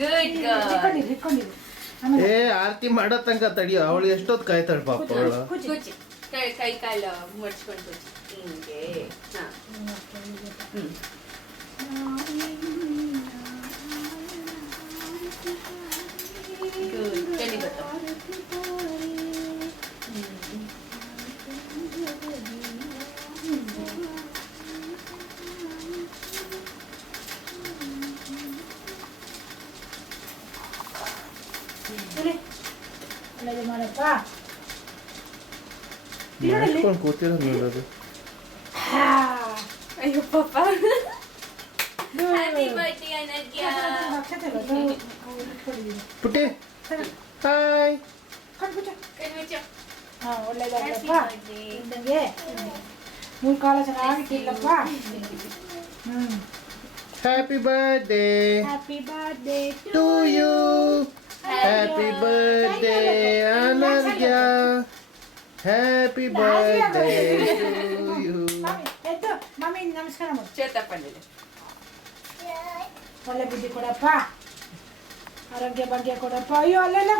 ಇಟ್ಕೊಂಡಿರಿ ಏ ಆರತಿ ಮಾಡೋ ತನಕ ತಡಿಯೋ, ಅವಳು ಎಷ್ಟೊತ್ತು ಕಾಯ್ತಾಳ ಪಾಪ ಅವಳು. ಕುಚ್ಚಿ ಕೈ ಕಾಲು ಮುಡ್ಸ್ಕೊಂಡು ಕುಚ್ಚಿ ಹಿಂಗೆ. ಚಳಿ ಗೊತ್ತು. ಒಳ್ಳೆದು ಮಾಡಪ್ಪ. ಮಾಡ್ಕೊಂಡು ಕೂತಿರೋದು ನೋಡೋದು. ಅಯ್ಯೋ ಪಾಪ. ಹ್ಯಾಪಿ ಬರ್ತ್ಡೇ ಅನನ್ಯ. ಪುಟ್ಟಿ ಹಾಯ್. ಒಳ್ಳೇದಾಗಪ್ಪ. ಇದ್ದಂಗೆ ಮೂರು ಕಾಲ ಚೆನ್ನಾಗಿಟ್ಟಿಲ್ಲಪ್ಪ. Happy birthday happy birthday to you. Happy birthday Ananya. Happy birthday to you. ಎದ್ದು ಮಮ್ಮಿ ನಮಸ್ಕಾರ ಮಾಡು. ಚೇತಪ್ಪನಿದೆ. ಒಳ್ಳೆ ಬುದ್ಧಿ ಕೊಡಪ್ಪ, ಆರೋಗ್ಯ ಭಾಗ್ಯ ಕೊಡಪ್ಪ. ಅಯ್ಯೋ ಅಲ್ಲೆಲ್ಲ